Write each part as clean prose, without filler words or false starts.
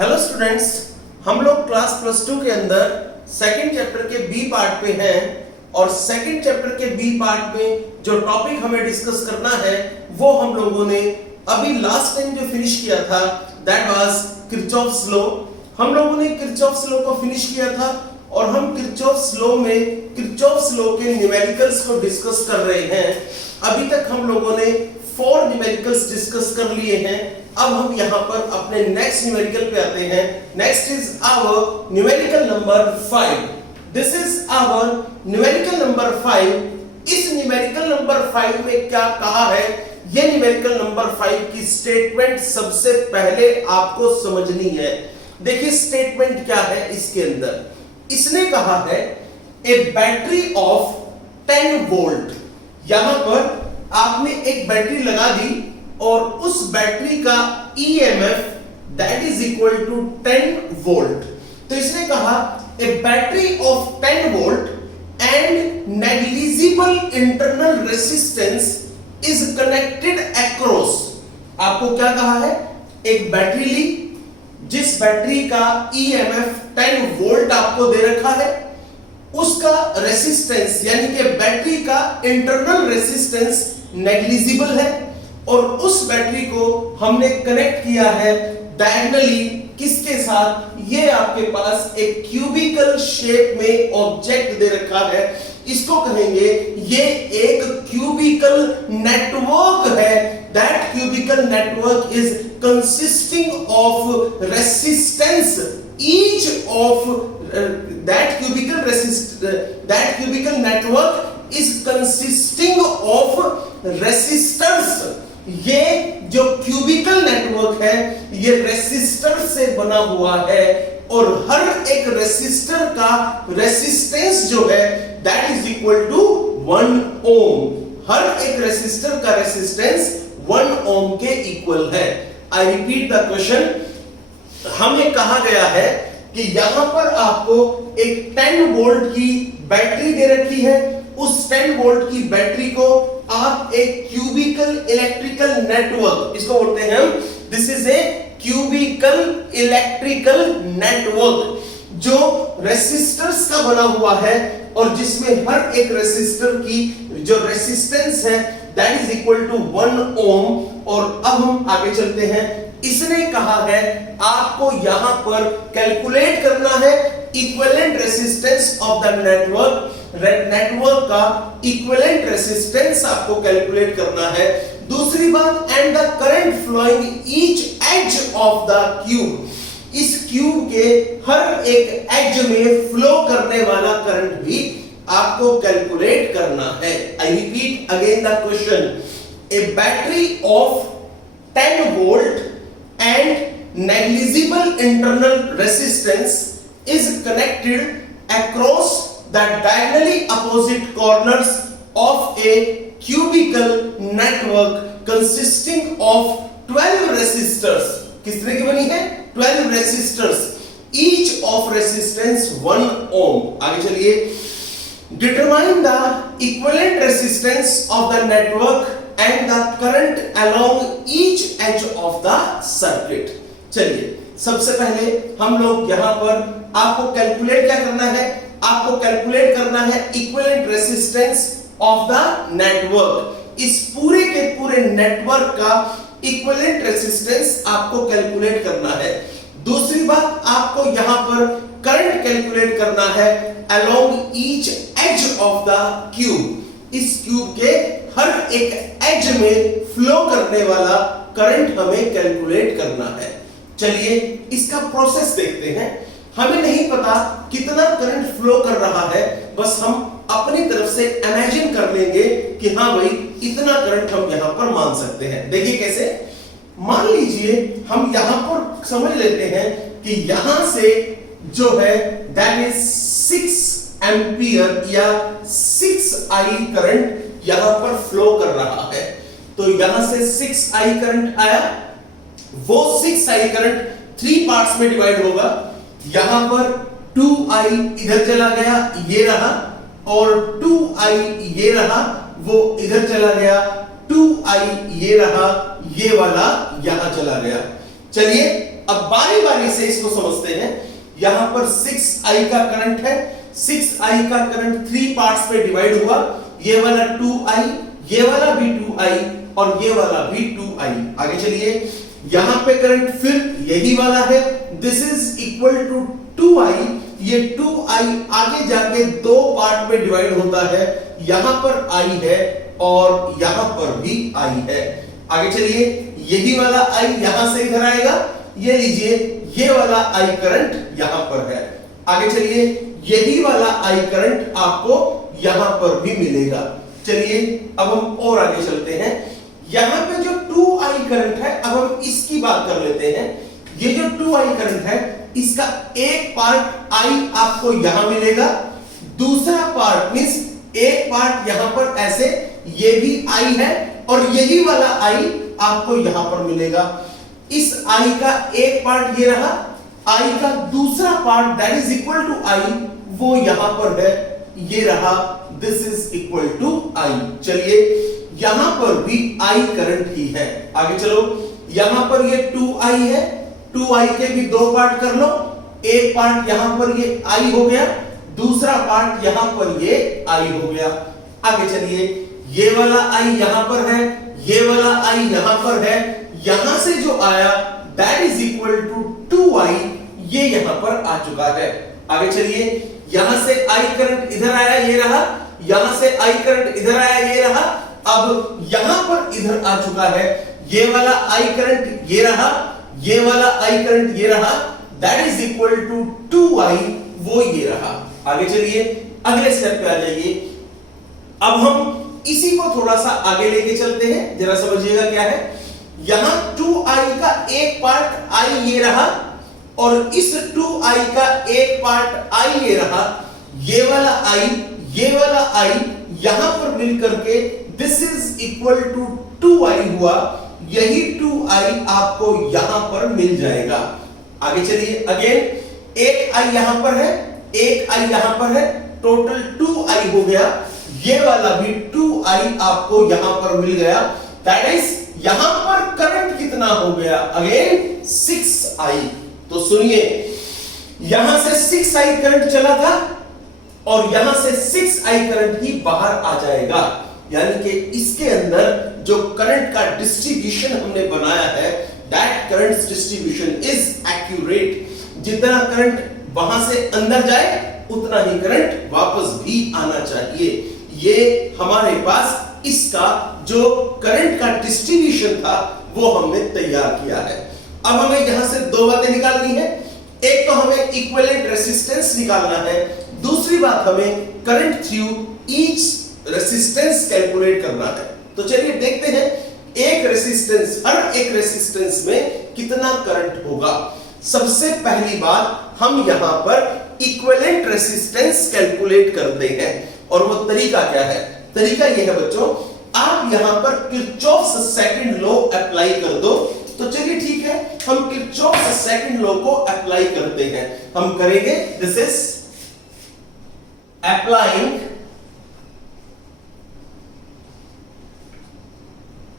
Hello students, हम लोग class plus two के अंदर सेकंड चैप्टर के बी पार्ट पे हैं और सेकंड चैप्टर के बी पार्ट में जो टॉपिक हमें डिस्कस करना है वो हम लोगों ने अभी लास्ट टाइम जो फिनिश किया था दैट वाज किरचॉफ्स लॉ। हम लोगों ने किरचॉफ्स लॉ को फिनिश किया था और हम किरचॉफ्स लॉ के न्यूमेरिकल्स को डिस्कस कर रहे हैं। अभी तक हम लोगों ने 4 न्यूमेरिकल्स डिस्कस कर लिए हैं। अब हम यहाँ पर अपने नेक्स्ट न्यूमेरिकल पे आते हैं। Next is our numerical number 5। This is our numerical number 5। इस न्यूमेरिकल नंबर 5 में क्या कहा है, ये न्यूमेरिकल नंबर 5 की स्टेटमेंट सबसे पहले आपको समझनी है। देखिए स्टेटमेंट क्या है इसके अंदर। इसने कहा है ए बैटरी ऑफ 10 वोल्ट। यहां पर आपने एक बैटरी लगा दी और उस बैटरी का EMF that is equal to 10 volt. तो इसने कहा a battery of 10 volt and negligible internal resistance is connected across. आपको क्या कहा है, एक बैटरी ली जिस बैटरी का EMF 10 वोल्ट आपको दे रखा है, उसका रेसिस्टेंस यानी कि बैटरी का इंटरनल रेसिस्टेंस नेग्लिजिबल है और उस बैटरी को हमने कनेक्ट किया है डायगोनली किसके साथ, ये आपके पास एक क्यूबिकल शेप में ऑब्जेक्ट दे रखा है। इसको कहेंगे ये एक क्यूबिकल नेटवर्क है। That cubical network is consisting of resistance each of that cubical network is consisting of resistors। ये जो क्यूबिकल नेटवर्क है ये रेसिस्टर से बना हुआ है और हर एक रेसिस्टर का रेसिस्टेंस जो है दैट इज इक्वल टू 1 ओम। हर एक रेसिस्टर का रेसिस्टेंस 1 ओम के इक्वल है। I repeat the question. हमें कहा गया है कि यहां पर आपको एक 10 वोल्ट की बैटरी दे रखी है। उस 10 वोल्ट की बैटरी को आप एक क्यूबिकल इलेक्ट्रिकल नेटवर्क, इसको बोलते हैं हम, this is a cubical electrical network जो रेसिस्टर्स का बना हुआ है और जिसमें हर एक रेसिस्टर की जो रेसिस्टेंस है दैट इज इक्वल टू 1 ओम। और अब हम आगे चलते हैं। इसने कहा है आपको यहां पर कैलकुलेट करना है equivalent resistance of the network. Network का इक्विवेलेंट रेसिस्टेंस आपको कैलकुलेट करना है। दूसरी बात, and the current flowing each edge of the cube. इस क्यूब के हर एक एज में फ्लो करने वाला करंट भी आपको कैलकुलेट करना है। I repeat again the question. A battery of 10 volt and negligible internal resistance is connected across the diagonally opposite corners of a cubical network consisting of 12 resistors। किस तरह की बनी है, 12 resistors, each of resistance 1 ohm। आगे चलिए। Determine the equivalent resistance of the network and the current along each edge of the circuit। चलिए सबसे पहले हम लोग यहां पर आपको कैलकुलेट क्या करना है, आपको कैलकुलेट करना है equivalent resistance of the network. इस पूरे के पूरे नेटवर्क का इक्विवेलेंट रेसिस्टेंस आपको कैलकुलेट करना है। दूसरी बात, आपको यहां पर करंट कैलकुलेट करना है along each edge of the cube. इस क्यूब के हर एक एज में फ्लो करने वाला करंट हमें कैलकुलेट करना है। चलिए इसका प्रोसेस देखते हैं। हमें नहीं पता कितना करंट फ्लो कर रहा है, बस हम अपनी तरफ से इमेजिन कर लेंगे कि हाँ भाई इतना करंट हम यहां पर मान सकते हैं। देखिए कैसे, मान लीजिए हम यहां पर समझ लेते हैं कि यहां से जो है दैट इज 6 एम्पियर या 6I करंट यहां पर फ्लो कर रहा है। तो यहां से 6I करंट आया, वो 6I करंट 3 पार्ट्स में डिवाइड होगा। यहां पर 2I इधर चला गया, ये रहा, और 2I ये रहा, वो इधर चला गया, 2I ये रहा, ये वाला यहां चला गया। चलिए अब बारी बारी से इसको समझते हैं। यहां पर 6i का करंट है, 6i का करंट 3 पार्ट्स पे डिवाइड हुआ, ये वाला 2i, ये वाला भी 2i और ये वाला भी 2i। आगे चलिए, यहां पे करंट फिर यही वाला है, this is equal to 2i, ये 2i आगे जाके 2 पार्ट में डिवाइड होता है, यहां पर i है और यहां पर भी i है। आगे चलिए, यही वाला i यहां से इधर आएगा, ये लीजिए ये वाला I करंट यहां पर है। आगे चलिए, यही वाला I करंट आपको यहां पर भी मिलेगा। चलिए अब हम और आगे चलते हैं। यहां पे जो 2I करंट है, अब हम इसकी बात कर लेते हैं। ये जो 2I करंट है, इसका एक पार्ट I आपको यहां मिलेगा, दूसरा पार्ट मींस एक पार्ट यहां पर ऐसे, ये भी I है और यही वाला I आपको यहां पर मिलेगा। इस I का एक पार्ट ये रहा, I का दूसरा part that is equal to I वो यहां पर है, ये रहा, this is equal to I। चलिए यहां पर भी I करंट ही है। आगे चलो, यहां पर ये 2I है, 2I के भी 2 पार्ट कर लो, एक पार्ट यहां पर ये I हो गया, दूसरा पार्ट यहां पर ये I हो गया। आगे चलिए, ये वाला I यहां पर है, ये वाला I यहां पर है, यहां से जो आया that is equal to 2I, ये यहां पर आ चुका है। आगे चलिए, यहां से I करंट इधर आया, ये रहा, यहां से I करंट इधर आया, ये रहा, अब यहां पर इधर आ चुका है, ये वाला I करंट ये रहा, ये वाला I करंट ये रहा, that is equal to 2I वो ये रहा। आगे चलिए, अगले स्टेप पे आ जाइए। अब हम इसी को थोड़ा सा आगे लेके चलते हैं, जरा समझिएगा क्या है। यहां 2I का एक पार्ट I ये रहा और इस 2I का एक पार्ट I ये रहा, ये वाला I, ये वाला I यहां पर मिल करके this is equal to 2I हुआ, यही 2I आपको यहां पर मिल जाएगा। आगे चलिए, अगेन एक I यहां पर है, एक I यहां पर है, टोटल 2I हो गया, ये वाला भी 2I आपको यहां पर मिल गया, दैट इज यहां पर करंट कितना हो गया, अगेन 6I। तो सुनिए, यहां से 6I करंट चला था और यहां से 6I करंट ही बाहर आ जाएगा, यानी कि इसके अंदर जो करंट का डिस्ट्रीब्यूशन हमने बनाया है, that current distribution is accurate. जितना करंट वहां से अंदर जाए उतना ही करंट वापस भी आना चाहिए। ये हमारे पास इसका जो करंट का डिस्ट्रीब्यूशन था वो हमने तैयार किया है। अब हमें यहां से 2 बातें निकालनी है। एक तो हमें इक्विवेलेंट रेजिस्टेंस निकालना है, दूसरी बात हमें current through each resistance calculate करना है। तो चलिए देखते हैं एक रेजिस्टेंस, हर एक रेजिस्टेंस में कितना करंट होगा। सबसे पहली बात, हम यहां पर इक्विवेलेंट रेजिस्टेंस कैलकुलेट करते हैं और वो तरीका क्या है? तरीका यह है बच्चों, आप यहां पर किरचॉफ्स सेकंड लॉ अप्लाई कर दो। तो चलिए ठीक है, हम किरचॉफ्स सेकंड लॉ को अप्लाई करते हैं। हम करेंगे, this is applying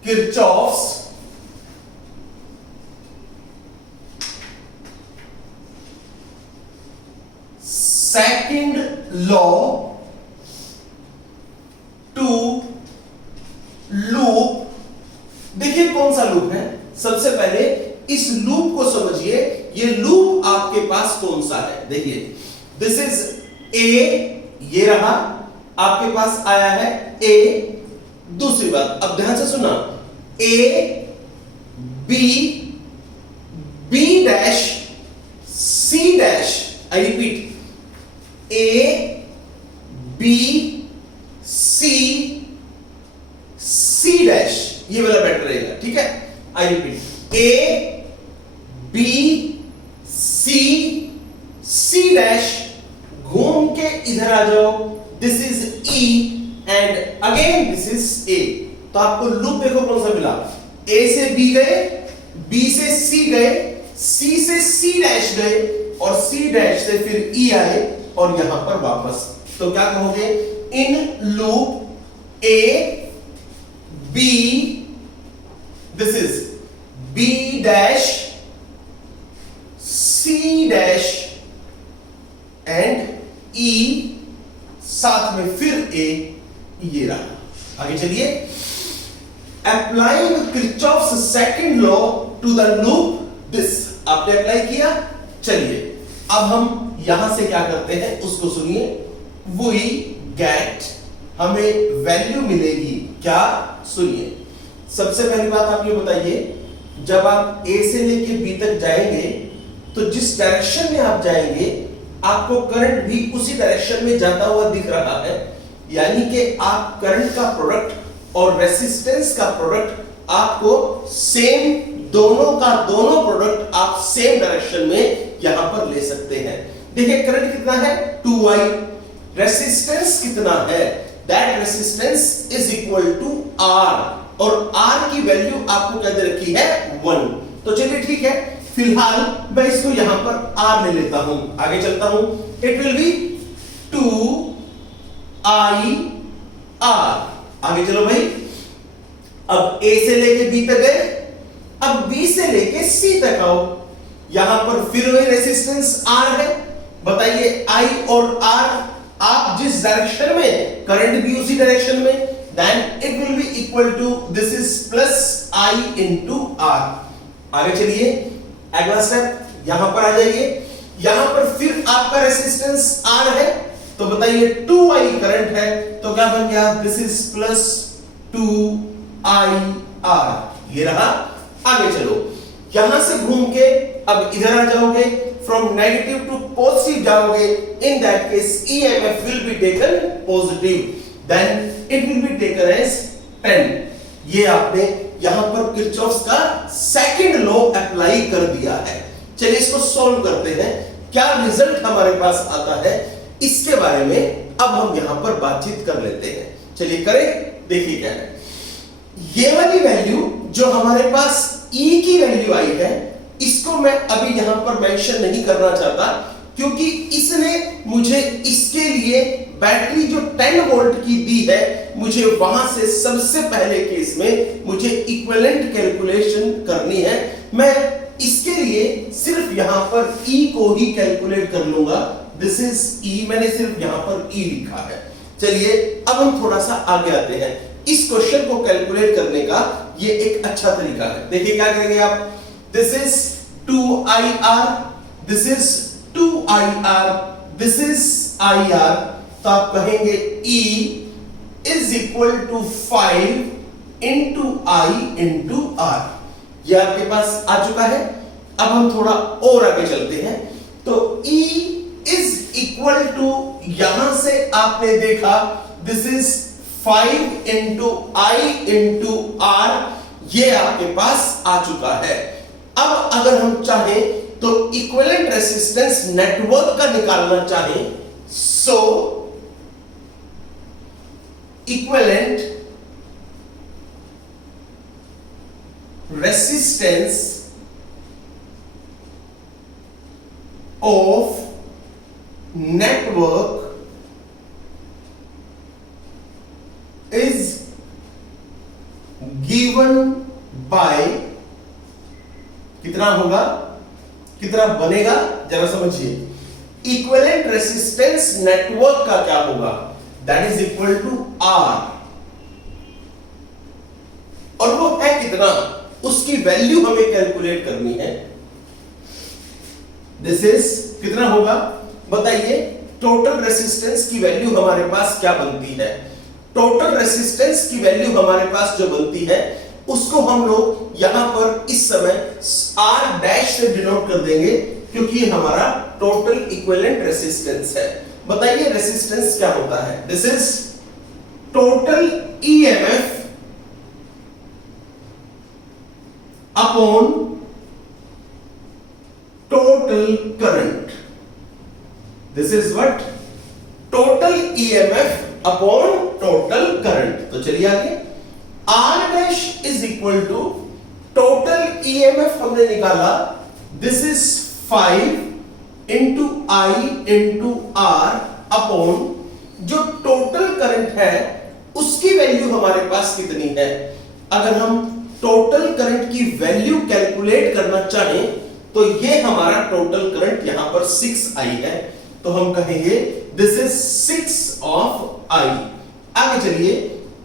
Kirchhoff's second law to loop. देखिए कौन सा लूप है, सबसे पहले इस लूप को समझिए। ये लूप आपके पास कौन सा है? देखिए, दिस इज ए, ये रहा, आपके पास आया है ए। दूसरी बात, अब ध्यान से सुना, A B, B dash C dash. I repeat, A B C, C dash, ये वाला बेटर रहेगा, ठीक है। I repeat, A B C, C dash, घूम के इधर आ जाओ, this is E and again this is A. तो आपको लूप देखो कौन सा मिला, ए से बी गए, बी से सी गए, सी से सी डैश गए और सी डैश से फिर ई आए और यहां पर वापस। तो क्या कहोगे, in loop A B, this is B dash C dash and E साथ में फिर A, ये रहा। आगे चलिए, applying Kirchhoff's second law to the loop this, आपने अप्लाई किया। चलिए अब हम यहां से क्या करते हैं उसको सुनिए। वी गेट, हमें वैल्यू मिलेगी क्या, सुनिए। सबसे पहली बात आप ये बताइए, जब आप A से लेके B तक जाएंगे तो जिस डायरेक्शन में आप जाएंगे आपको करंट भी उसी डायरेक्शन में जाता हुआ दिख रहा है, यानी कि आप करंट का प्रोडक्ट और रेसिस्टेंस का प्रोडक्ट आपको सेम, दोनों का दोनों प्रोडक्ट आप सेम डायरेक्शन में यहां पर ले सकते हैं। देखिए करंट कितना है 2I, रेसिस्टेंस कितना है, that resistance is equal to R, और R की वैल्यू आपको क्या दे रखी है 1। तो चलिए ठीक है, फिलहाल मैं इसको यहां पर R ले लेता हूं, आगे चलता हूं। It will be 2I R। आगे चलो भाई, अब A से लेके B तक गए, अब B से लेके C तक आओ, यहां पर फिर वही रेसिस्टेंस R है। बताइए I और R, आप जिस डायरेक्शन में, करंट भी उसी डायरेक्शन में, then it will be equal to, this is plus I into R। आगे चलिए, अगला स्टेप यहां पर आ जाइए, यहां पर फिर आपका रेसिस्टेंस R है, तो बताइए 2I करंट है, तो क्या बन गया, this is plus 2I R, ये रहा। आगे चलो, यहां से घूम के अब इधर आ जाओगे, फ्रॉम नेगेटिव टू पॉजिटिव जाओगे, in that case EMF will be taken positive, then it will be taken as 10। ये आपने यहां पर किरचॉफ्स का सेकंड लॉ अप्लाई कर दिया है। चलिए इसको सॉल्व करते हैं, क्या रिजल्ट हमारे पास आता है इसके बारे में अब हम यहां पर बातचीत कर लेते हैं। चलिए करें, देखिए क्या है। ये वाली वैल्यू जो हमारे पास E की वैल्यू आई है, इसको मैं अभी यहां पर मेंशन नहीं करना चाहता, क्योंकि इसने मुझे इसके लिए बैटरी जो 10 वोल्ट की दी है, मुझे वहां से सबसे पहले केस में मुझे इक्विवेलेंट कैलकुलेशन करनी है। मैं इसके लिए सिर्फ यहां पर E को ही कैलकुलेट कर लूंगा, दिस इज E, मैंने सिर्फ यहां पर E लिखा है। चलिए अब हम थोड़ा सा आगे आते हैं, इस क्वेश्चन को कैलकुलेट करने का ये एक अच्छा तरीका है। देखिए क्या करेंगे आप, this is 2IR, this is 2IR, this is IR, तो आप कहेंगे E is equal to 5 into I into R। ये आपके पास आ चुका है। अब हम थोड़ा और आगे चलते हैं, तो E इज इक्वल टू, यहां से आपने देखा this is 5 into I into R, ये आपके पास आ चुका है। अब अगर हम चाहें तो इक्विवेलेंट रेसिस्टेंस नेटवर्क का निकालना चाहें, so equivalent resistance of network is given by, कितना होगा, कितना बनेगा, जरा समझिए। इक्विवेलेंट रेसिस्टेंस नेटवर्क का क्या होगा, that is equal to R, और वो है कितना, उसकी वैल्यू हमें कैलकुलेट करनी है। दिस इज कितना होगा, बताइए। टोटल रेसिस्टेंस की वैल्यू हमारे पास क्या बनती है, टोटल रेसिस्टेंस की वैल्यू हमारे पास जो बनती है उसको हम लोग यहां पर इस समय R डैश से डिनोट कर देंगे, क्योंकि ये हमारा टोटल इक्विवेलेंट रेसिस्टेंस है। बताइए रेसिस्टेंस क्या होता है, this is total EMF upon total current, this is what, total EMF upon total current. तो चलिए आगे, R dash is equal to total EMF हमने निकाला, this is 5 into I into R upon जो टोटल करंट है उसकी value हमारे पास कितनी है। अगर हम टोटल करंट की वैल्यू कैलकुलेट करना चाहें तो ये हमारा टोटल करंट यहां पर 6i है, तो हम कहेंगे दिस इज 6 ऑफ i। आगे चलिए,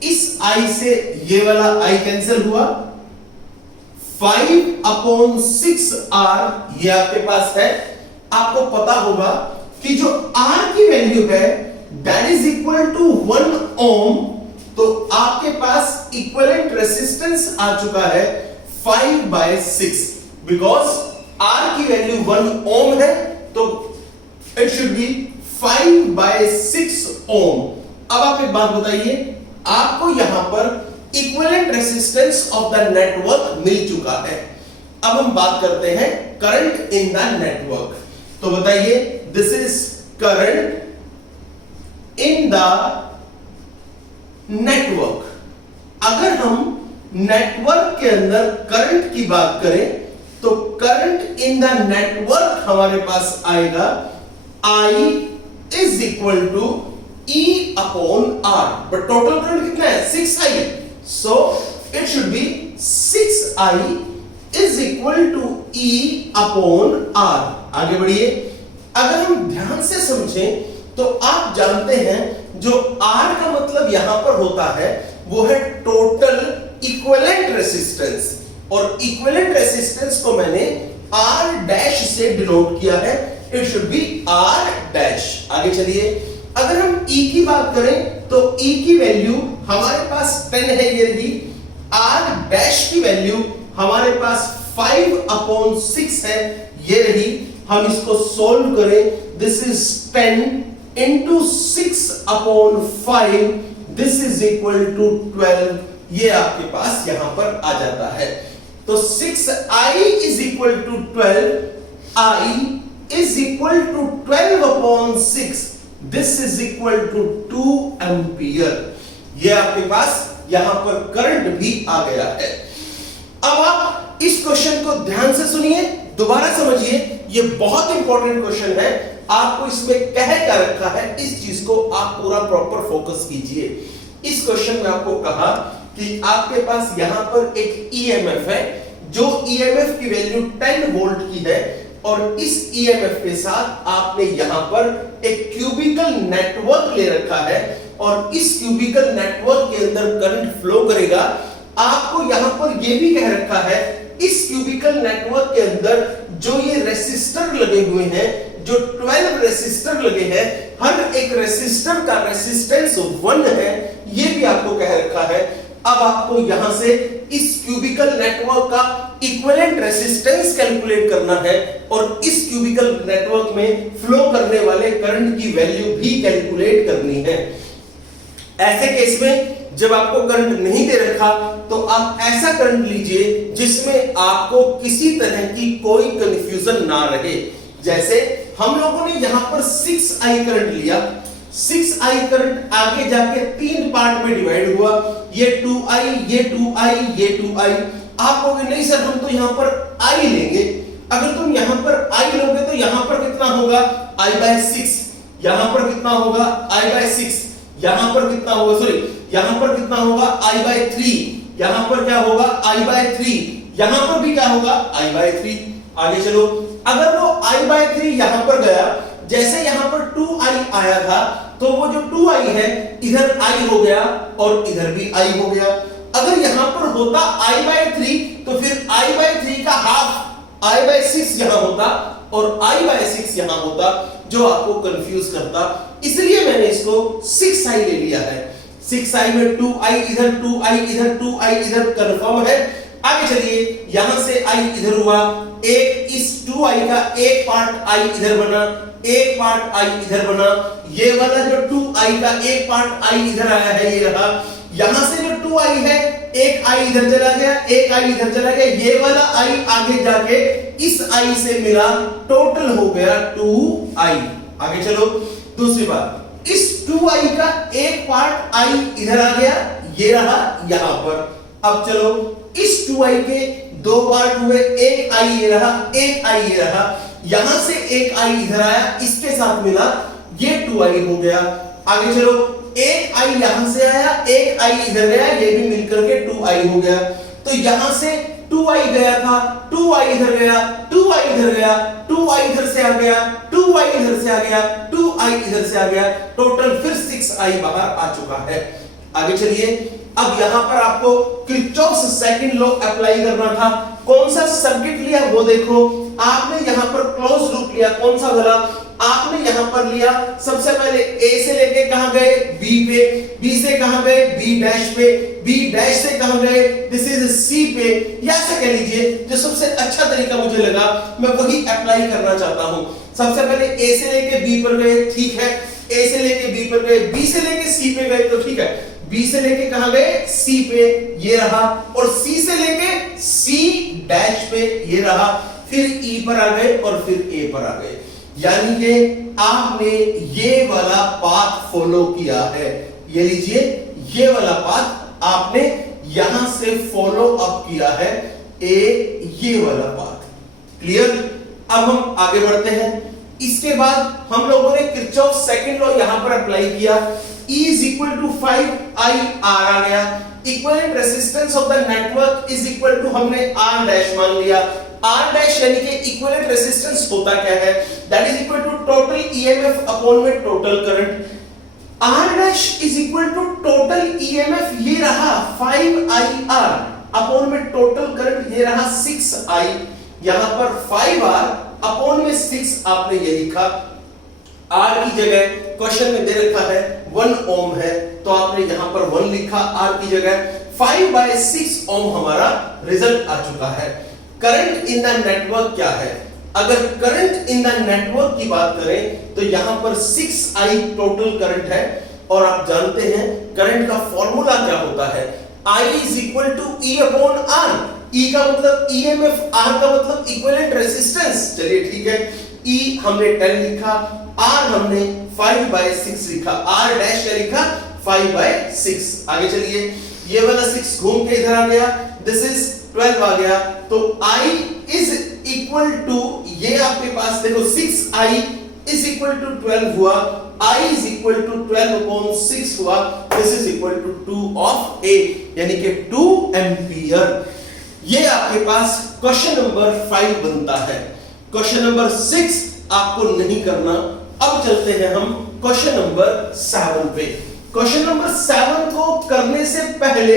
इस i से ये वाला i कैंसिल हुआ, 5/6r ये आपके पास है। आपको पता होगा कि जो r की वैल्यू है दैट इज इक्वल टू 1 ओम, तो आपके पास इक्विवेलेंट रेजिस्टेंस आ चुका है 5/6, बिकॉज r की वैल्यू 1 ओम है, तो इट शुड बी 5/6 ओम। अब आप एक बात बताइए, आपको यहां पर equivalent resistance of the network मिल चुका है। अब हम बात करते हैं करंट इन द नेटवर्क। तो बताइए, this is current in the network. अगर हम नेटवर्क के अंदर करंट की बात करें तो करंट इन द नेटवर्क हमारे पास आएगा I is equal to E upon R, but total current कितना है 6i, so it should be 6i is equal to E upon R। आगे बढ़िए, अगर हम ध्यान से समझें तो आप जानते हैं जो R का मतलब यहां पर होता है वो है टोटल इक्विवेलेंट रेजिस्टेंस, और इक्विवेलेंट रेजिस्टेंस को मैंने R डैश से डिनोट किया है, it should B R dash. आगे चलिए, अगर हम E की बात करें तो E की वैल्यू हमारे पास 10 है, ये रही। R डैश की वैल्यू हमारे पास 5/6 है, ये रही। हम इसको सोल्व करें, this is 10 into 6/5, this is equal to 12, ये आपके पास यहां पर आ जाता है। तो 6i is equal to 12, i is equal to 12/6, this is equal to 2 ampere. ये आपके पास यहां पर करंट भी आ गया है। अब आप इस क्वेश्चन को ध्यान से सुनिए, दोबारा समझिए, ये बहुत इंपॉर्टेंट क्वेश्चन है। आपको इसमें कह क्या रखा है, इस चीज को आप पूरा प्रॉपर फोकस कीजिए। इस क्वेश्चन में आपको कहा कि आपके पास यहां पर एक ईएमएफ है, जो ईएमएफ की वैल्यू 10 वोल्ट की है, और इस ईएमएफ के साथ आपने यहां पर एक क्यूबिकल नेटवर्क ले रखा है, और इस क्यूबिकल नेटवर्क के अंदर करंट फ्लो करेगा। आपको यहां पर यह भी कह रखा है, इस क्यूबिकल नेटवर्क के अंदर जो ये रेसिस्टर लगे हुए हैं, जो 12 रेसिस्टर लगे हैं, हर एक रेसिस्टर का रेसिस्टेंस 1 है, ये भी आपको कह रखा है। अब आपको यहां से इस क्यूबिकल नेटवर्क का इक्विवेलेंट रेसिस्टेंस कैलकुलेट करना है, और इस क्यूबिकल नेटवर्क में फ्लो करने वाले करंट की वैल्यू भी कैलकुलेट करनी है। ऐसे केस में जब आपको करंट नहीं दे रखा तो आप ऐसा करंट लीजिए जिसमें आपको किसी तरह की कोई कंफ्यूजन ना रहे। जैसे हम लोगों ने यहां पर 6i करंट लिया, 6i करंट आगे जाके 3 पार्ट में डिवाइड हुआ, ये 2i, ये 2i, ये 2i। आप कहोगे नहीं सर हम तो यहां पर i लेंगे। अगर तुम यहां पर i लोगे तो यहां पर कितना होगा i/6, यहां पर कितना होगा i/6, यहां पर कितना होगा, सॉरी यहां पर कितना होगा i/3, यहां पर क्या होगा i/3, यहां पर भी क्या होगा i/3। आगे चलो, अगर वो i/3 यहां पर गया, जैसे यहां पर 2i आया था, तो वो जो 2i है इधर i हो गया और इधर भी i हो गया। अगर यहां पर होता i/3 तो फिर i/3 का हाफ i/6 यहां होता और i/6 यहां होता, जो आपको कंफ्यूज करता। इसलिए मैंने इसको 6i ले लिया है। 6i में 2i इधर, 2i इधर, 2i इधर, कंफर्म है। आगे चलिए, यहां से i इधर हुआ, एक इस 2i का एक पार्ट i इधर बना, एक पार्ट i इधर बना, ये वाला जो 2i का एक पार्ट i इधर आया है, ये रहा। यहां से जो 2i है, एक i इधर चला गया, एक i इधर चला गया, ये वाला i आगे जाके इस i से मिला, टोटल हो गया 2i। आगे चलो, दूसरी बात, इस 2i का एक पार्ट i इधर आ गया, ये रहा यहां पर। अब चलो, इस 2i के दो पार्ट हुए, एक i ये रहा, एक i ये रहा, यहां से एक i इधर आया, इसके साथ मिला, ये 2i हो गया। आगे चलो, एक i यहां से आया, एक i इधर गया, ये भी मिलकर के 2i हो गया। तो यहां से 2i गया था, 2i इधर गया, 2i इधर गया, 2i इधर से आ गया, 2i इधर से आ गया, 2i इधर से आ गया, टोटल फिर 6i बाहर आ चुका है। आगे चलिए, अब यहां पर आपको किरचॉफ्स सेकंड लॉ अप्लाई करना था। कौन सा सर्किट लिया वो देखो, आपने यहां पर क्लोज लूप लिया। कौन सा वाला? आपने यहां पर लिया, सबसे पहले A से लेके कहां गए? B पे, B से कहां गए? B डैश पे, B डैश से कहां गए? दिस इज C पे। या से कह लीजिए, जो सबसे अच्छा तरीका मुझे लगा मैं वही अप्लाई करना चाहता हूं। सबसे पहले A से लेके B पर गए, ठीक है, A से लेके B पर गए, B से लेके C पे गए तो ठीक है, B से लेके कहां गए? C पे, ये रहा, और C से लेके C डैश पे, ये रहा, फिर E पर आ गए और फिर A पर आ गए। यानी कि आपने ये वाला पाथ फॉलो किया है। ये लीजिए, ये वाला पाथ आपने यहां से फॉलो अप किया है, ये वाला पाथ। क्लियर? अब हम आगे बढ़ते हैं। इसके बाद हम लोगों ने किरचॉफ सेकंड लॉ यहां पर अप्लाई किया। E is equal to 5IR आ गया। Equivalent resistance of the network is equal to हमने R डैश मान लिया। R डैश यानी कि इक्विवेलेंट रेजिस्टेंस होता क्या है? That is equal to total EMF upon में total current. R dash is equal to total EMF, ये रहा 5IR अपॉन में टोटल करंट, ये रहा 6I। यहां पर 5R अपॉन में 6 आपने ये लिखा। R की जगह क्वेश्चन में दे रखा है 1 ओम है, तो आपने यहां पर 1 लिखा R की जगह। 5/6 ओम हमारा रिजल्ट आ चुका है। करंट इन द नेटवर्क क्या है? अगर करंट इन द नेटवर्क की बात करें तो यहां पर 6I टोटल करंट है, और आप जानते हैं करंट का फॉर्मूला क्या होता है? I is equal to E upon R। E का मतलब EMF, R का मतलब इक्विवेलेंट रेजिस्टेंस। चलिए ठीक है, E हमने 10 लिखा, R हमने 5/6 लिखा, R डैश क्या लिखा? 5/6। आगे चलिए, ये वाला 6 घूम के इधर आ गया, दिस इज 12 आ गया, तो I इज इक्वल टू, ये आपके पास देखो 6I इज इक्वल टू 12 हुआ, I is equal to 12 upon 6 हुआ, this is equal to 2 of A, यानी कि 2 एम्पियर। ये आपके पास क्वेश्चन नंबर 5 बनता है। क्वेश्चन नंबर 6 आपको नहीं करना। अब चलते हैं हम क्वेश्चन नंबर 7 पे। क्वेश्चन नंबर 7 को करने से पहले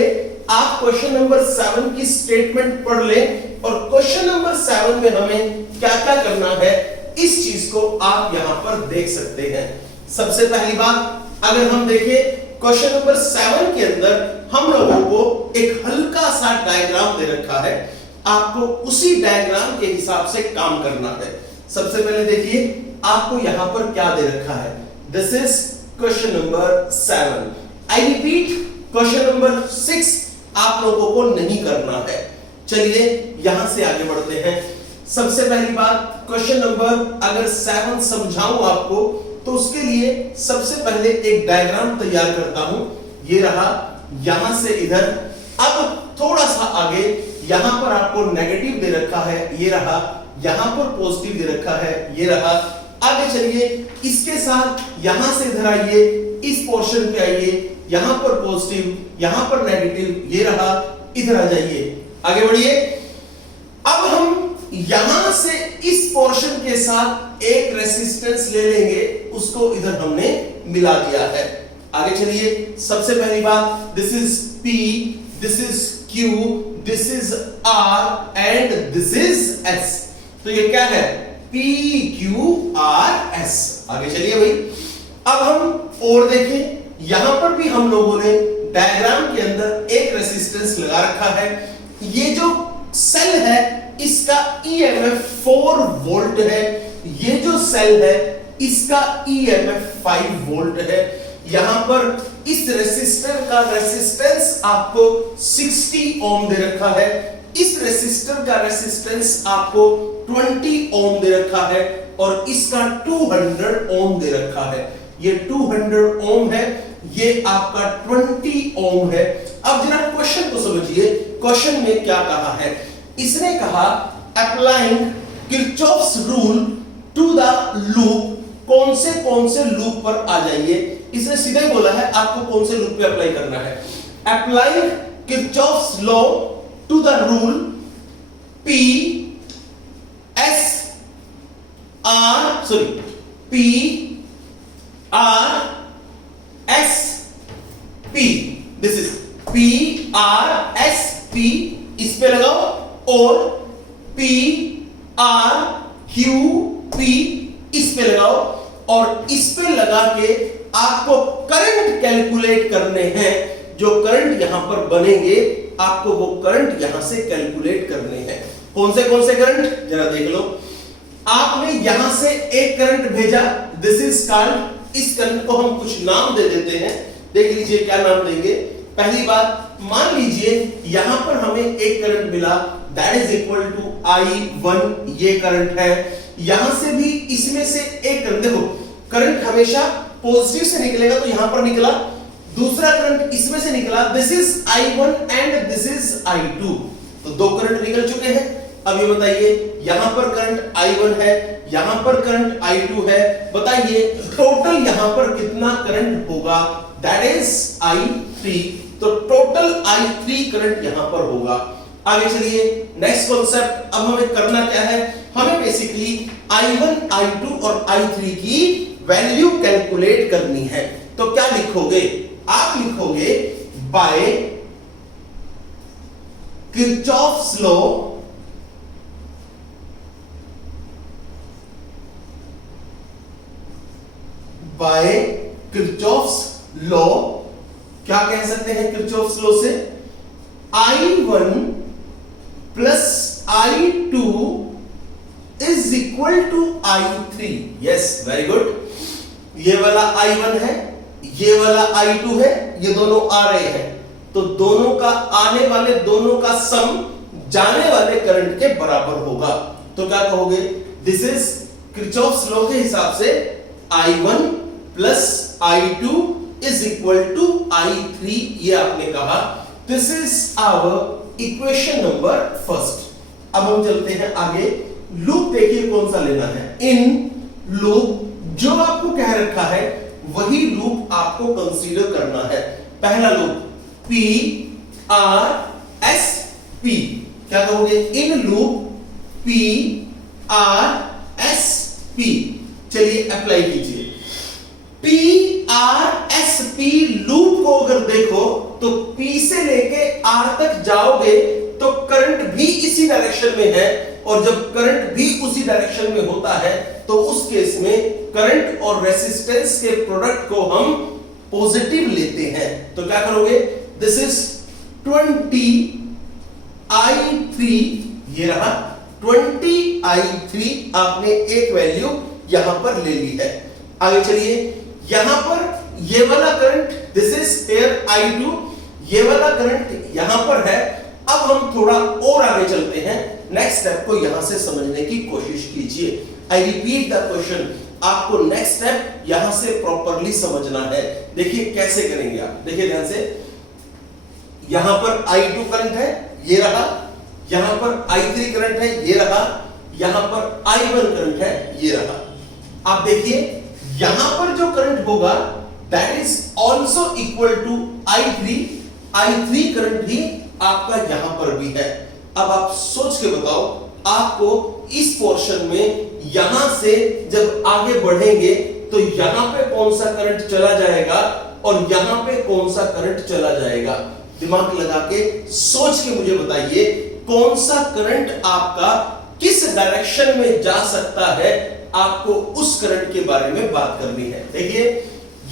आप क्वेश्चन नंबर 7 की स्टेटमेंट पढ़ लें, और क्वेश्चन नंबर 7 में हमें क्या क्या करना है इस चीज को आप यहां पर देख सकते हैं। सबसे पहली बात, अगर हम देखें क्वेश्चन नंबर 7 के अंदर हम लोगों को एक हल्का सा डायग्राम दे रखा है, आपको उसी डायग्राम के हिसाब से काम करना है। सबसे पहले देखिए, आपको यहां पर क्या दे रखा है? This is question number 7। I repeat, question number 6 आप लोगों को नहीं करना है। चलिए यहां से आगे बढ़ते हैं। सबसे पहली बात, क्वेश्चन नंबर अगर 7 समझाऊं आपको, तो उसके लिए सबसे पहले एक डायग्राम तैयार करता हूं। ये रहा, यहां से इधर। अब थोड़ा सा आगे, यहां पर आपको नेगेटिव दे रखा है, ये रहा, यहां पर पॉजिटिव दे रखा है, ये रहा। आगे चलिए, इसके साथ यहां से इधर आइए, इस पोर्शन पे आइए, यहां पर पॉजिटिव, यहां पर नेगेटिव, ये रहा, इधर आ जाइए, आगे बढ़िए। अब हम यहां से इस पोर्शन के साथ एक रेसिस्टेंस ले लेंगे, उसको इधर हमने मिला दिया है। आगे चलिए, सबसे पहली बात, this is P, this is Q, this is R and this is S। तो ये क्या है? P Q R S। आगे चलिए भाई, अब हम और देखें, यहां पर भी हम लोगों ने डायग्राम के अंदर एक रेसिस्टेंस लगा रखा है। ये जो सेल है इसका EMF 4 वोल्ट है, ये जो सेल है इसका EMF 5 वोल्ट है। यहां पर इस रेसिस्टर का रेसिस्टेंस आपको 60 ओम दे रखा है, इस रेसिस्टर का रेसिस्टेंस आपको 20 ओम दे रखा है, और इसका 200 ओम दे रखा है। ये 200 ओम है, ये आपका 20 ओम है। अब जरा क्वेश्चन को समझिए, क्वेश्चन में क्या कहा है? इसने कहा applying Kirchhoff's rule to the loop. कौन से लूप पर आ जाइए, इसने सीधा ही बोला है आपको कौन से लूप पे अप्लाई करना है। Applying Kirchhoff's law to the rule P S R sorry P R S P, this is P R S P, इस पे लगाओ, और पी आर क्यू पी इस पे लगाओ, और इस पे लगा के आपको करंट कैलकुलेट करने हैं। जो करंट यहां पर बनेंगे आपको वो करंट यहां से कैलकुलेट करने हैं। कौन से करंट जरा देख लो। आपने यहां से एक करंट भेजा, दिस इज कॉल्ड, इस करंट को हम कुछ नाम दे देते हैं। देख लीजिए क्या नाम देंगे। पहली बात, मान लीजिए यहां पर हमें एक करंट मिला, that is equal to I1, ये करंट है। यहां से भी इसमें से एक करंट, देखो करंट हमेशा पॉजिटिव से निकलेगा, तो यहां पर निकला। दूसरा करंट इसमें से निकला, this is I1 and this is I2, तो दो करंट निकल चुके हैं। अब ये बताइए, यहां पर करंट I1 है, यहां पर करंट I2 है, बताइए टोटल यहां पर कितना करंट होगा, दैट इज I3, तो टोटल I3 करंट यहां पर होगा। आगे चलिए नेक्स्ट कॉन्सेप्ट। अब हमें करना क्या है, हमें बेसिकली I1, I2 और I3 की वैल्यू कैलकुलेट करनी है। तो क्या लिखोगे, आप लिखोगे by Kirchhoff's law, by Kirchhoff's law, क्या कह सकते हैं किरचॉफ्स लॉ से, I1 plus I2 is equal to I3। Yes, very good. ये वाला I1 है, ये वाला I2 है, ये दोनों आ रहे हैं, तो दोनों का आने वाले दोनों का सम जाने वाले करंट के बराबर होगा। तो क्या कहोगे, दिस इज किरचॉफ्स लॉ के हिसाब से I1 plus I2 is equal to I3, ये आपने कहा। This is our equation number first. अब हम चलते हैं आगे। लूप देखिए कौन सा लेना है। इन लूप जो आपको कह रखा है वही लूप आपको कंसीडर करना है। पहला loop P R S P, क्या कहोगे, in loop P R S P। चलिए अप्लाई कीजिए। P R S P loop को अगर देखो तो P से लेके R तक जाओगे तो करंट भी इसी डायरेक्शन में है, और जब करंट भी उसी डायरेक्शन में होता है तो उस केस में करंट और रेसिस्टेंस के प्रोडक्ट को हम पॉजिटिव लेते हैं। तो क्या करोगे, दिस इज 20 I3, ये रहा 20 I3, आपने एक वैल्यू यहां पर ले ली है। आगे चलिए, यहां पर ये वाला current, this is here I2, ये वाला करंट यहां पर है। अब हम थोड़ा और आगे चलते हैं, नेक्स्ट स्टेप को यहां से समझने की कोशिश कीजिए। आई रिपीट द क्वेश्चन, आपको नेक्स्ट स्टेप यहां से प्रॉपरली समझना है। देखिए कैसे करेंगे आप, देखिए ध्यान से। यहां पर I2 करंट है, ये रहा, यहां पर I3 करंट है, ये रहा, यहां पर I1 करंट है, ये रहा। आप देखिए यहां पर जो करंट होगा that is also equal to I3 current ही आपका यहां पर भी है। अब आप सोच के बताओ, आपको इस पोर्शन में यहां से जब आगे बढ़ेंगे तो यहां पे कौन सा करंट चला जाएगा और यहां पे कौन सा करंट चला जाएगा। दिमाग लगा के सोच के मुझे बताइए, कौन सा करंट आपका किस डायरेक्शन में जा सकता है, आपको उस करंट के बारे में बात करनी है। देखिए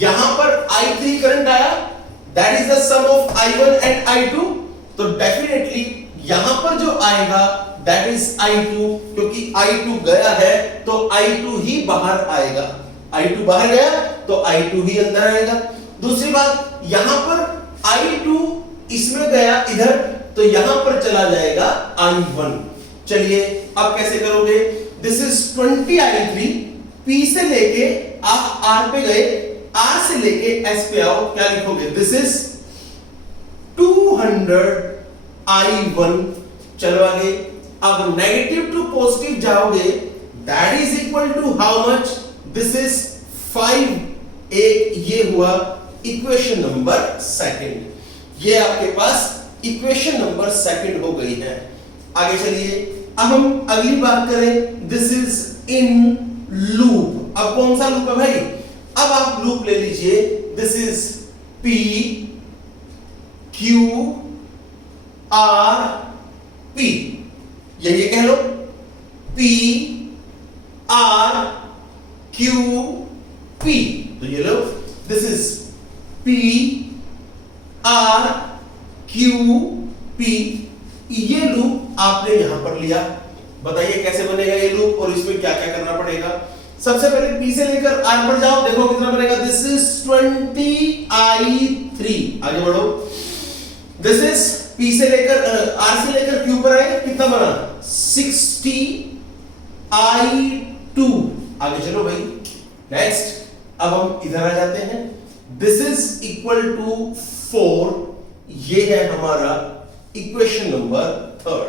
यहां पर I3 करंट आया, that is the sum of I1 and I2, तो डेफिनेटली यहां पर जो आएगा दैट इज I2, क्योंकि I2 गया है तो I2 ही बाहर आएगा। I2 बाहर गया तो I2 ही अंदर आएगा। दूसरी बात, यहां पर I2 इसमें गया इधर, तो यहां पर चला जाएगा I1। चलिए अब कैसे करोगे, दिस इज 20 I3, P से लेके आप R पे गए, R से लेके S पे आओ, क्या लिखोगे, दिस इज 200 I1। चलो आगे, अब नेगेटिव टू पॉजिटिव जाओगे, that is equal to how much, this is 5। एक ये हुआ इक्वेशन नंबर सेकंड, ये आपके पास इक्वेशन नंबर सेकंड हो गई है। आगे चलिए, अब हम अगली बात करें, दिस इज इन लूप। अब कौन सा लूप है भाई? अब आप लूप ले लीजिए, this is P Q R P, ये कह लो P R Q P। तो ये लो, this is P R Q P। ये लूप आपने यहां पर लिया। बताइए कैसे बनेगा ये लूप और इसमें क्या क्या करना पड़ेगा। सबसे पहले P से लेकर R पर जाओ, देखो कितना बनेगा। दिस इज 20I3, आगे बढ़ो। दिस इज P से लेकर R से लेकर Q पर आए, कितना बना? 60I2, आगे चलो भाई। नेक्स्ट, अब हम इधर आ जाते हैं। दिस इज इक्वल टू 4, ये है हमारा इक्वेशन नंबर 3।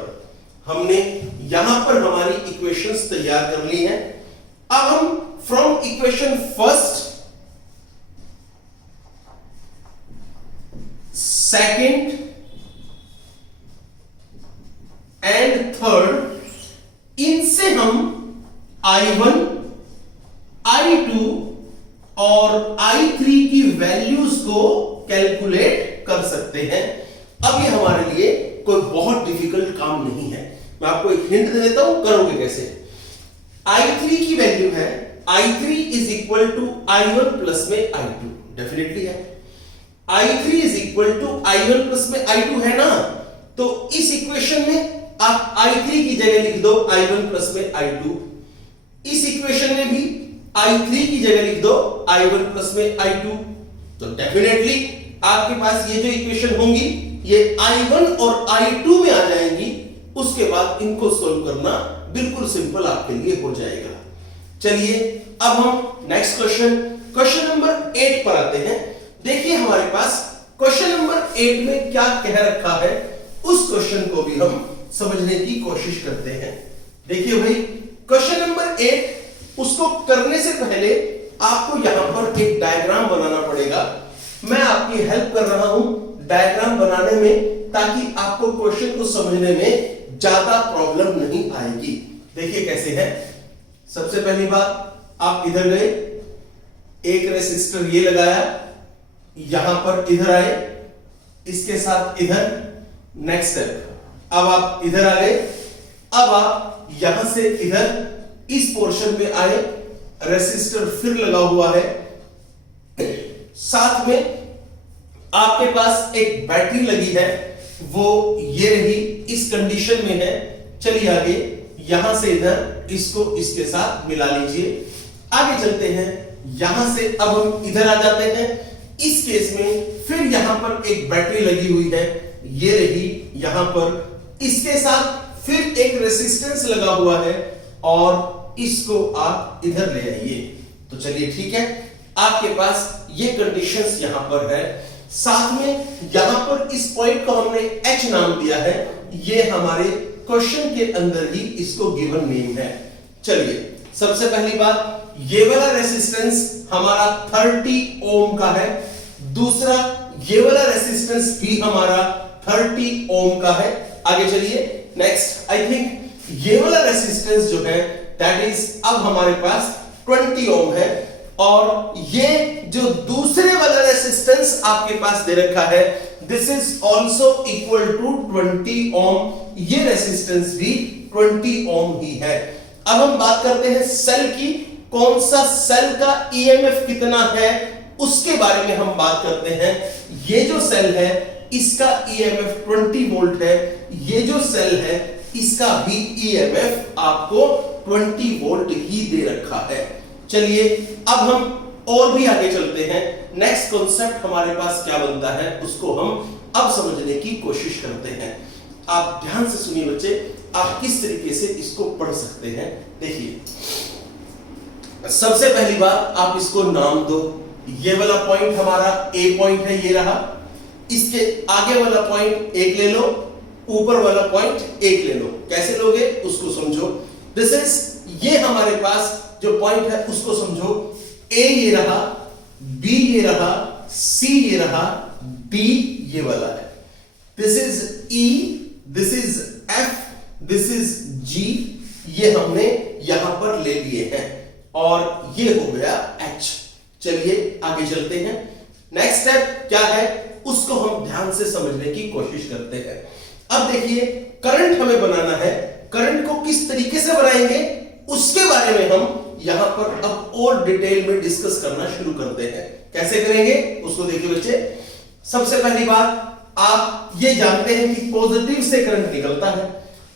हमने यहां पर हमारी इक्वेशंस तैयार कर ली हैं। अब हम from equation first, second and third, इनसे हम I1, I2 और I3 की वैल्यूज को कैलकुलेट कर सकते हैं। अब ये हमारे लिए कोई बहुत डिफिकल्ट काम नहीं है। मैं आपको एक हिंट दे देता हूं, करोगे कैसे। I3 की वैल्यू है, I3 is equal to I1 plus में I2, डेफिनेटली है। I3 is equal to I1 plus में I2 है ना, तो इस इक्वेशन में आप I3 की जगह लिख दो I1 प्लस में I2। इस इक्वेशन में भी I3 की जगह लिख दो I1 प्लस में I2। तो डेफिनेटली आपके पास ये जो इक्वेशन होंगी ये I1 और I2 में आ जाएंगी। उसके बाद इनको सोल्व करना बिल्कुल सिंपल आपके लिए हो जाएगा। चलिए अब हम नेक्स्ट क्वेश्चन नंबर 8 पर आते हैं। देखिए हमारे पास क्वेश्चन नंबर 8 में क्या कह रखा है, उस क्वेश्चन को भी हम समझने की कोशिश करते हैं। देखिए भाई, क्वेश्चन नंबर 8, उसको करने से पहले आपको यहां पर एक डायग्राम बनाना पड़ेगा। मैं आपकी हेल्प कर रहा हूं डायग्राम बनाने में, ताकि आपको क्वेश्चन को समझने में ज्यादा प्रॉब्लम नहीं आएगी। देखिए कैसे है। सबसे पहली बात, आप इधर गए, एक रेसिस्टर ये लगाया, यहां पर इधर आए, इसके साथ इधर। नेक्स्ट स्टेप, अब आप इधर आ गए, अब आप यहां से इधर इस पोर्शन में आए, रेसिस्टर फिर लगा हुआ है, साथ में आपके पास एक बैटरी लगी है, वो ये रही, इस कंडीशन में है। चलिए आगे, यहां से इधर इसको इसके साथ मिला लीजिए। आगे चलते हैं, यहां से अब हम इधर आ जाते हैं। इस केस में फिर यहां पर एक बैटरी लगी हुई है, ये रही यहां पर, इसके साथ फिर एक रेसिस्टेंस लगा हुआ है और इसको आप इधर ले आइए। तो चलिए ठीक है, आपके पास ये कंडीशंस यहां पर है। साथ में यहां पर इस पॉइंट को हमने H नाम दिया है, ये हमारे क्वेश्चन के अंदर ही इसको गिवन नेम है। चलिए सबसे पहली बात, ये वाला रेसिस्टेंस हमारा 30 ओम का है, दूसरा ये वाला रेसिस्टेंस भी हमारा 30 ओम का है। आगे चलिए नेक्स्ट, आई थिंक ये वाला रेसिस्टेंस जो है दैट इज अब हमारे पास 20 ओम है, और ये जो दूसरे वाला रेसिस्टेंस आपके पास दे रखा है, this is also equal to 20 ohm, ये रेसिस्टेंस भी 20 ओम ही है। अब हम बात करते हैं सेल की, कौन सा सेल का ईएमएफ कितना है उसके बारे में हम बात करते हैं। ये जो सेल है इसका ईएमएफ 20 वोल्ट है, ये जो सेल है इसका भी ईएमएफ आपको 20 वोल्ट ही दे रखा है। चलिए अब हम और भी आगे चलते हैं, नेक्स्ट कॉन्सेप्ट हमारे पास क्या बनता है उसको हम अब समझने की कोशिश करते हैं। आप ध्यान से सुनिए बच्चे, आप किस तरीके से इसको पढ़ सकते हैं। देखिए सबसे पहली बात, आप इसको नाम दो। ये वाला पॉइंट हमारा ए पॉइंट है, ये रहा, इसके आगे वाला पॉइंट एक ले लो, ऊपर वाला पॉइंट एक ले लो। कैसे लोगे उसको समझो। दिस इज, ये हमारे पास जो पॉइंट है उसको समझो। ए ये रहा, बी ये रहा, सी ये रहा, डी ये वाला है। This is E, this is F, this is G, ये हमने यहां पर ले लिए हैं और ये हो गया H। चलिए आगे चलते हैं। नेक्स्ट स्टेप क्या है उसको हम ध्यान से समझने की कोशिश करते हैं। अब देखिए करंट हमें बनाना है, करंट को किस तरीके से बनाएंगे उसके बारे में हम यहां पर अब और डिटेल में डिस्कस करना शुरू करते हैं। कैसे करेंगे उसको देखिए बच्चे। सबसे पहली बात, आप ये जानते हैं कि पॉजिटिव से करंट निकलता है,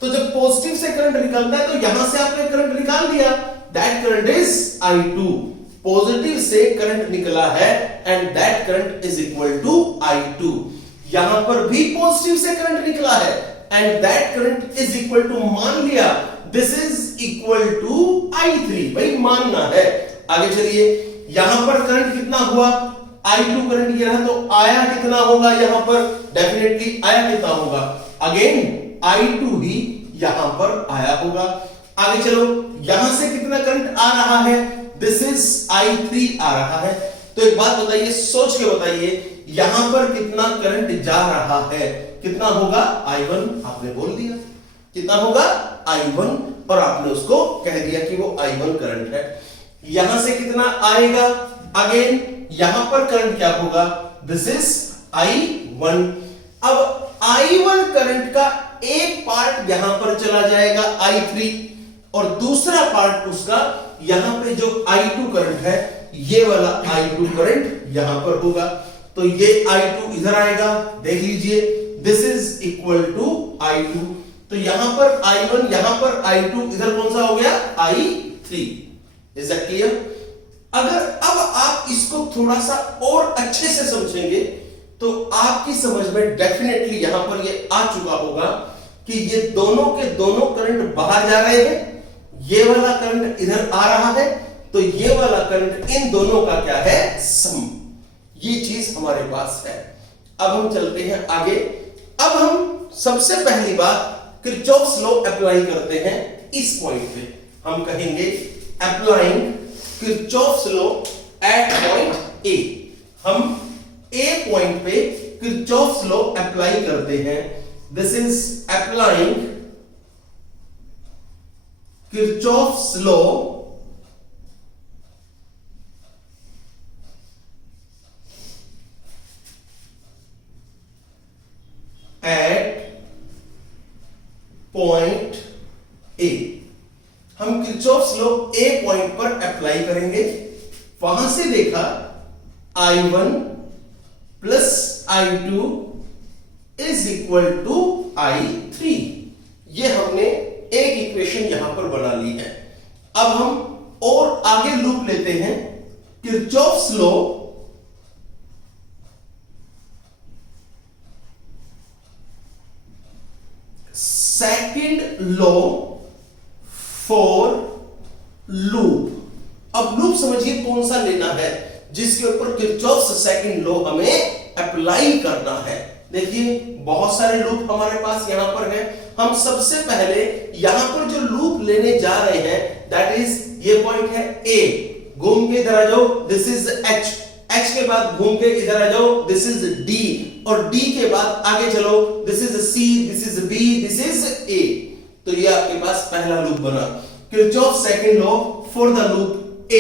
तो जब पॉजिटिव से करंट निकलता है तो यहां से आपने करंट निकाल दिया, that current is I2। Positive से करंट निकला है and that current is equal to I2। यहां पर भी पॉजिटिव से करंट निकला है and that current is equal to, मान लिया this is equal to I3, भाई मानना है। आगे चलिए, यहां पर करंट कितना हुआ, I2 करंट ये रहा, तो आया कितना होगा यहां पर, डेफिनेटली आया कितना होगा, अगेन I2 ही यहां पर आया होगा। आगे चलो, यहां से कितना करंट आ रहा है, दिस इज I3 आ रहा है। तो एक बात बताइए, सोच के बताइए, यहां पर कितना करंट जा रहा है, कितना होगा I1, आपने बोल दिया कितना होगा I1 और आपने उसको कह दिया कि वो I1 करंट है। यहां से कितना आएगा, अगेन यहां पर करंट क्या होगा, दिस इज I1। अब I1 करंट का एक पार्ट यहां पर चला जाएगा I3 और दूसरा पार्ट उसका यहां पे जो I2 करंट है, ये वाला I2 करंट यहां पर होगा, तो ये I2 इधर आएगा, देख लीजिए this is equal to I2। तो यहां पर I1, यहां पर I2, इधर कौन सा हो गया I3। Is that clear? अगर अब आप इसको थोड़ा सा और अच्छे से समझेंगे तो आपकी समझ में डेफिनेटली यहां पर ये आ चुका होगा कि ये दोनों के दोनों करंट बाहर जा रहे हैं, ये वाला करंट इधर आ रहा है, तो ये वाला करंट इन दोनों का क्या है, सम। ये चीज हमारे पास है। अब हम चलते हैं आगे। अब हम सबसे पहली बात किरचॉफ्स लॉ अप्लाई करते हैं इस पॉइंट पे। हम कहेंगे applying Kirchhoff's law at point A. हम ए पॉइंट पे किरचॉफ्स लॉ अप्लाई करते हैं। This is applying Kirchhoff's law at point A. हम किरचॉफ्स लॉ ए पॉइंट पर अप्लाई करेंगे। वहां से देखा I1 plus I2 is equal to I3। ये हमने एक इक्वेशन यहां पर बना ली है। अब हम और आगे लूप लेते हैं। Kirchhoff's law second law for loop. अब लूप समझिए कौन सा लेना है जिसके ऊपर किरचॉफ्स सेकंड लॉ हमें अप्लाई करना है। देखिए बहुत सारे लूप हमारे पास यहां पर है। हम सबसे पहले यहां पर जो लूप लेने जा रहे हैं दैट इज, ये पॉइंट है A, घूम के इधर आ जाओ, दिस इज H, H के बाद घूम के इधर आ जाओ, दिस इज D, और D के बाद आगे चलो, this is C, this is B, this is A। तो ये आपके पास पहला लूप बना। Kirchhoff second law for the loop A,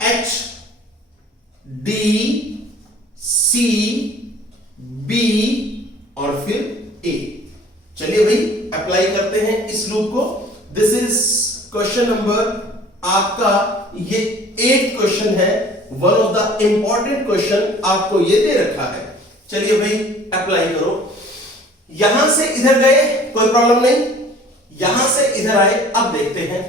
H, D, C, B और फिर A। चलिए भाई अप्लाई करते हैं इस लूप को। दिस इज क्वेश्चन नंबर आपका, ये 8th क्वेश्चन है, one of the important question आपको ये दे रखा है। चलिए भाई अप्लाई करो। यहां से इधर गए कोई प्रॉब्लम नहीं, यहां से इधर आए, अब देखते हैं।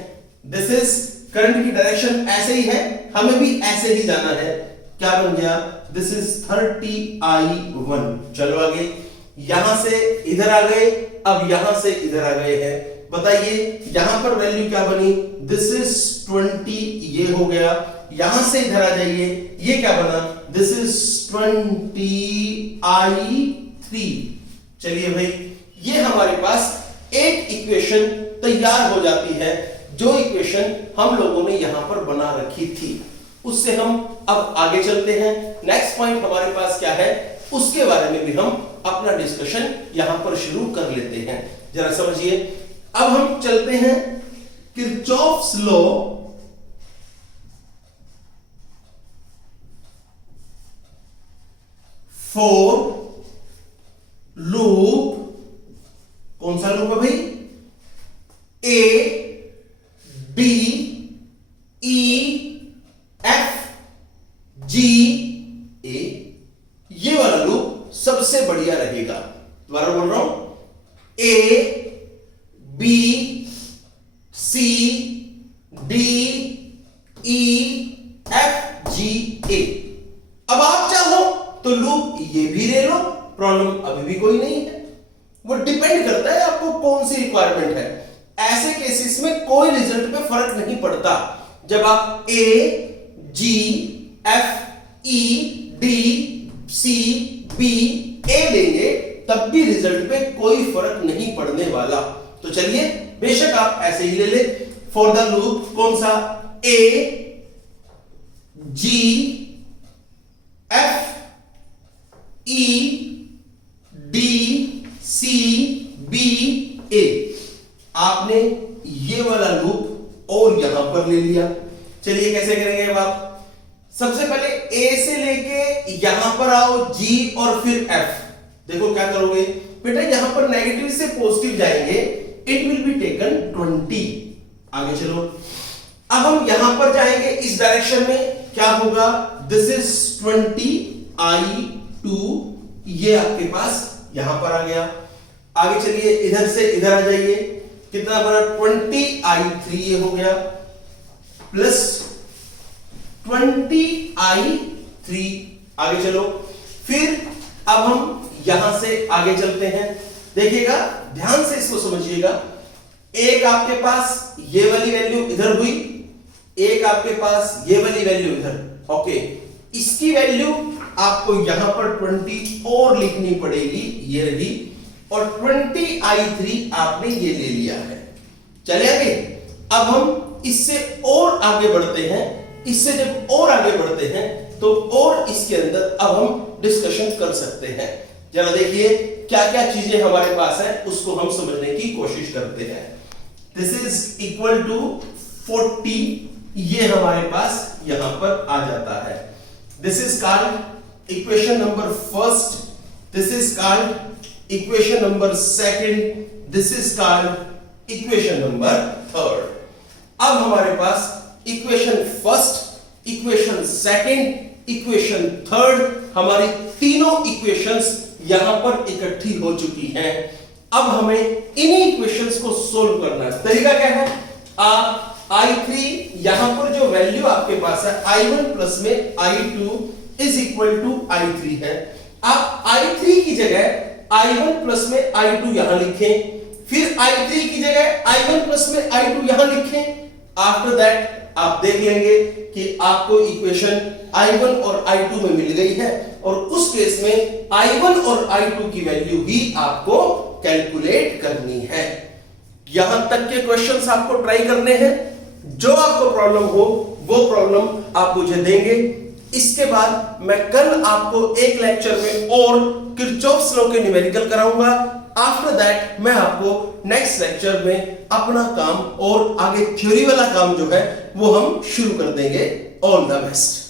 दिस इज करंट की डायरेक्शन ऐसे ही है, हमें भी ऐसे ही जाना है। क्या बन गया, दिस इज 30I1। चलो आगे, यहां से इधर आ गए, अब यहां से इधर आ गए हैं। बताइए यहां पर वैल्यू क्या बनी, दिस इज 20, ये हो गया। यहां से इधर आ जाइए, ये क्या बना, दिस इज 20I3। चलिए भाई ये हमारे पास एक इक्वेशन तैयार हो जाती है, जो इक्वेशन हम लोगों ने यहां पर बना रखी थी। उससे हम अब आगे चलते हैं। नेक्स्ट पॉइंट हमारे पास क्या है उसके बारे में भी हम अपना डिस्कशन यहां पर शुरू कर लेते हैं। जरा समझिए। अब हम चलते हैं किरचॉफ्स लॉ फॉर लूप, कौन सा लूप है भाई? A B E F G ए, ये वाला लूप सबसे बढ़िया रहेगा। दोबारा बोल रहा हूं, A B C D E F G A. अब आप चाहो तो लूप ये भी ले लो, प्रॉब्लम अभी भी कोई नहीं है। वो डिपेंड करता है आपको कौन सी रिक्वायरमेंट है। ऐसे केसेस में कोई रिजल्ट पे फर्क नहीं पड़ता। जब आप A G F E D C B A लेंगे तब भी रिजल्ट पे कोई फर्क नहीं पड़ने वाला। तो चलिए बेशक आप ऐसे ही ले ले। फॉर द लूप कौन सा? A G F E D C B A. आपने ये वाला लूप और यहां पर ले लिया। चलिए कैसे करेंगे अब आप? सबसे पहले ए से लेके यहां पर आओ जी और फिर एफ। देखो क्या करोगे बेटा, यहां पर नेगेटिव से पॉजिटिव जाएंगे, इट विल बी टेकन 20। आगे चलो। अब हम यहां पर जाएंगे इस डायरेक्शन में, क्या होगा? दिस इज 20i2, ये आपके पास यहां पर आ गया। आगे चलिए, इधर से इधर आ जाइए, कितना बना? 20i3 ये हो गया, प्लस 20i3। आगे चलो। फिर अब हम यहां से आगे चलते हैं। देखिएगा, ध्यान से इसको समझिएगा। एक आपके पास ये वाली वैल्यू इधर हुई, एक आपके पास ये वाली वैल्यू इधर। ओके, इसकी वैल्यू आपको यहां पर 20 और लिखनी पड़ेगी, ये रही, और 20i3 आपने ये ले लिया है। चले आगे। अब हम इससे और आगे बढ़ते हैं। इससे जब और आगे बढ़ते हैं तो और इसके अंदर अब हम डिस्कशन कर सकते हैं। जरा देखिए क्या क्या चीजें हमारे पास है, उसको हम समझने की कोशिश करते हैं। दिस इज इक्वल टू 40, ये हमारे पास यहां पर आ जाता है। This is called equation number first, this is called equation number second, this is called equation number third. अब हमारे पास equation first, equation second, equation third, हमारी तीनों इक्वेशंस यहां पर इकट्ठी हो चुकी हैं। अब हमें इन्हीं इक्वेशंस को सोल्व करना है। तरीका क्या है? आप i3, यहां पर जो वैल्यू आपके पास है i1 प्लस में i2 is equal to i3 है। आप i3 की जगह i1 प्लस में i2 यहां लिखें, फिर i3 की जगह i1 प्लस में i2 यहां लिखें। आफ्टर दैट आप देख लेंगे कि आपको इक्वेशन i1 और i2 में मिल गई है, और उस केस में i1 और i2 की वैल्यू ही आपको कैलकुलेट करनी है। यहां तक के क्वेश्चंस आपको ट्राई करने हैं। जो आपको प्रॉब्लम हो वो प्रॉब्लम आप मुझे देंगे। इसके बाद मैं कल आपको एक लेक्चर में और किरचॉफ्स लॉ के न्यूमेरिकल कराऊंगा। आफ्टर दैट मैं आपको नेक्स्ट लेक्चर में अपना काम और आगे थ्योरी वाला काम जो है वो हम शुरू कर देंगे। All the best.